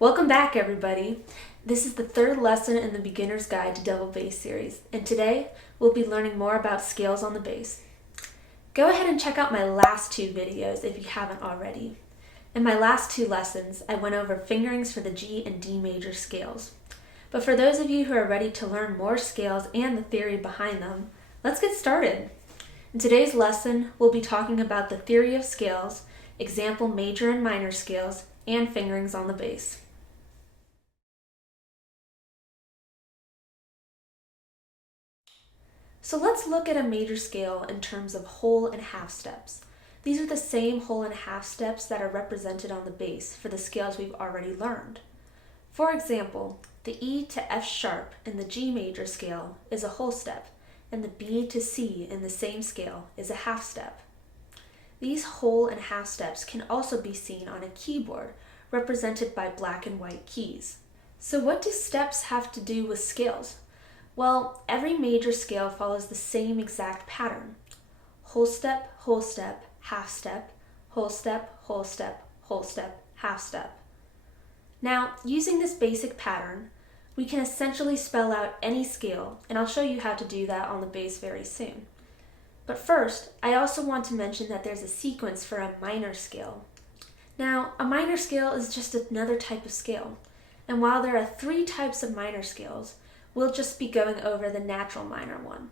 Welcome back, everybody. This is the third lesson in the Beginner's Guide to Double Bass series, and today we'll be learning more about scales on the bass. Go ahead and check out my last two videos if you haven't already. In my last two lessons, I went over fingerings for the G and D major scales. But for those of you who are ready to learn more scales and the theory behind them, let's get started. In today's lesson, we'll be talking about the theory of scales, example major and minor scales, and fingerings on the bass. So let's look at a major scale in terms of whole and half steps. These are the same whole and half steps that are represented on the bass for the scales we've already learned. For example, the E to F sharp in the G major scale is a whole step, and the B to C in the same scale is a half step. These whole and half steps can also be seen on a keyboard, represented by black and white keys. So what do steps have to do with scales? Well, every major scale follows the same exact pattern. Whole step, half step, whole step, whole step, whole step, half step. Now, using this basic pattern, we can essentially spell out any scale, and I'll show you how to do that on the bass very soon. But first, I also want to mention that there's a sequence for a minor scale. Now, a minor scale is just another type of scale, and while there are three types of minor scales, we'll just be going over the natural minor one.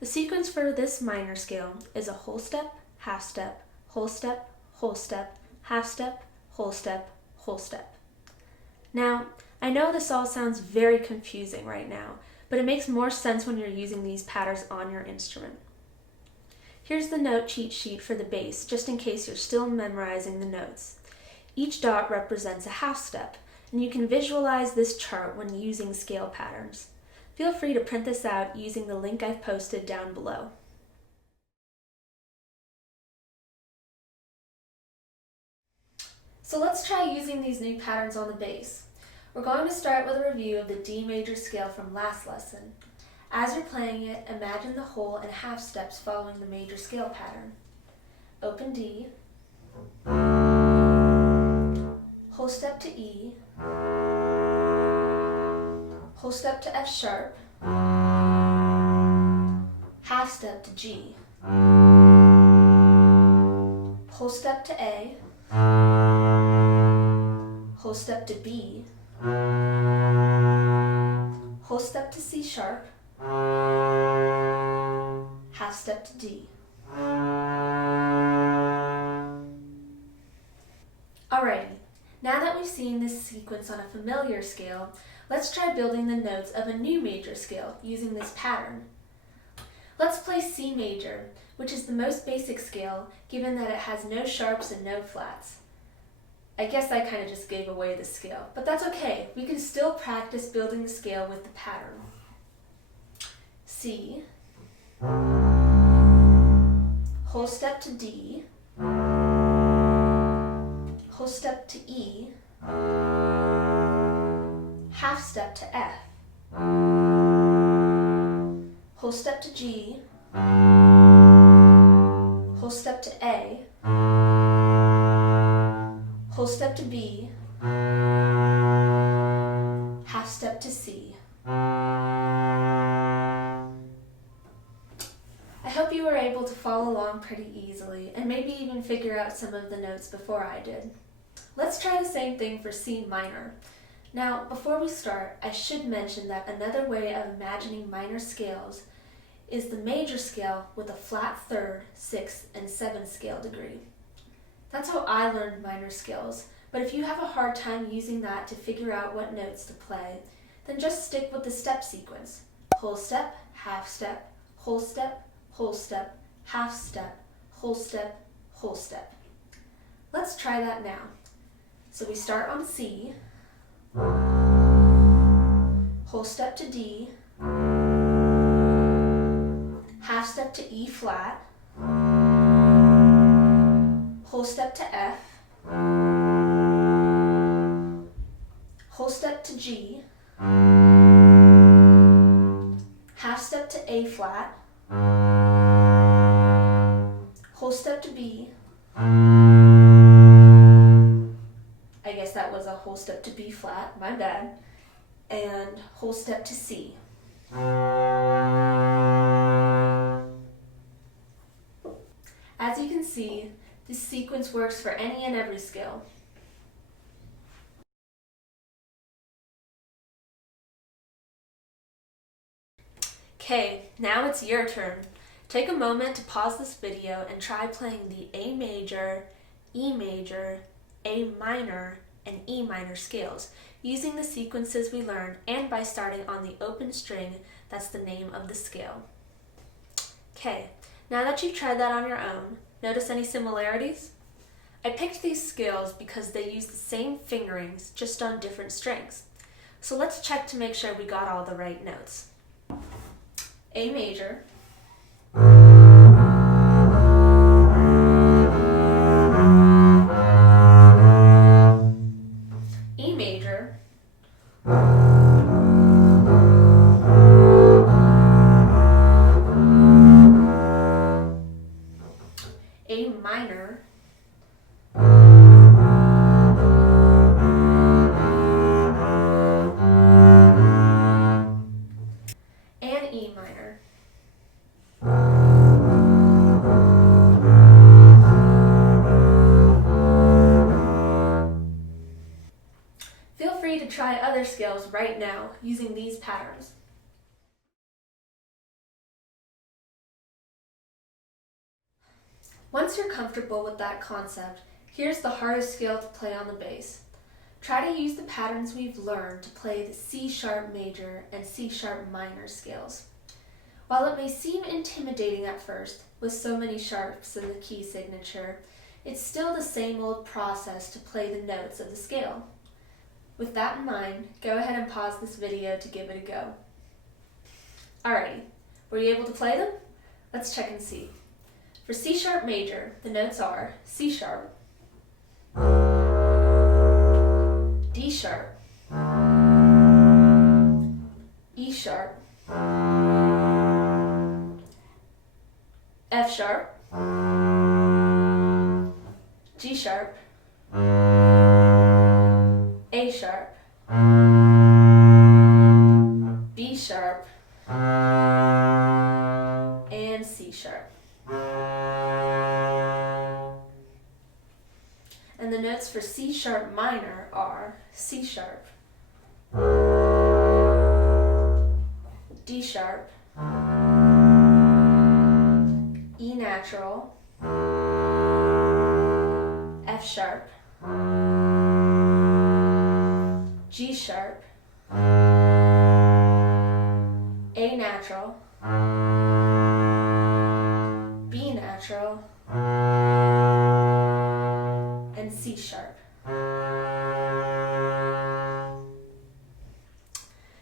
The sequence for this minor scale is a whole step, half step, whole step, half step, whole step, whole step. Now, I know this all sounds very confusing right now, but it makes more sense when you're using these patterns on your instrument. Here's the note cheat sheet for the bass, just in case you're still memorizing the notes. Each dot represents a half step, and you can visualize this chart when using scale patterns. Feel free to print this out using the link I've posted down below. So let's try using these new patterns on the bass. We're going to start with a review of the D major scale from last lesson. As you're playing it, imagine the whole and half steps following the major scale pattern. Open D, whole step to E, whole step to F sharp, half step to G, whole step to A, whole step to B, whole step to C sharp, half step to D. Alrighty, now that we've seen this sequence on a familiar scale, let's try building the notes of a new major scale using this pattern. Let's play C major, which is the most basic scale given that it has no sharps and no flats. I guess I kind of just gave away the scale, but that's okay. We can still practice building the scale with the pattern. C, whole step to D, whole step to E, half step to F, whole step to G, whole step to A, whole step to B, half step to C. I hope you were able to follow along pretty easily and maybe even figure out some of the notes before I did. Let's try the same thing for C minor. Now, before we start, I should mention that another way of imagining minor scales is the major scale with a flat third, sixth, and seventh scale degree. That's how I learned minor scales, but if you have a hard time using that to figure out what notes to play, then just stick with the step sequence. Whole step, half step, whole step, half step, whole step, whole step. Let's try that now. So we start on C, whole step to D, half step to E flat, whole step to F, whole step to G, half step to A flat, whole step to B, I guess that was a whole step to B flat, my bad, and whole step to C. As you can see, this sequence works for any and every scale. Okay, now it's your turn. Take a moment to pause this video and try playing the A major, E major, A minor, and E minor scales using the sequences we learned and by starting on the open string that's the name of the scale. Okay, now that you've tried that on your own, notice any similarities? I picked these scales because they use the same fingerings just on different strings. So let's check to make sure we got all the right notes. A major, E major, A minor, and E minor. Feel free to try other scales right now using these patterns. Once you're comfortable with that concept, here's the hardest scale to play on the bass. Try to use the patterns we've learned to play the C sharp major and C sharp minor scales. While it may seem intimidating at first, with so many sharps in the key signature, it's still the same old process to play the notes of the scale. With that in mind, go ahead and pause this video to give it a go. Alrighty, were you able to play them? Let's check and see. For C sharp major, the notes are C sharp, D sharp, E sharp, F sharp, G sharp, A sharp, B sharp, and C sharp. And the notes for C sharp minor are C sharp, D sharp, E natural, F sharp, G sharp, A natural, B natural, and C sharp.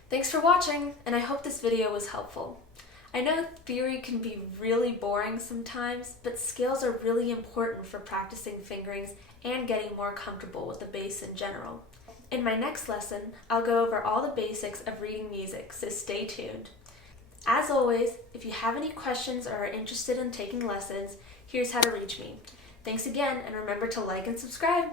Thanks for watching, and I hope this video was helpful. I know theory can be really boring sometimes, but scales are really important for practicing fingerings and getting more comfortable with the bass in general. In my next lesson, I'll go over all the basics of reading music, so stay tuned. As always, if you have any questions or are interested in taking lessons, here's how to reach me. Thanks again, and remember to like and subscribe.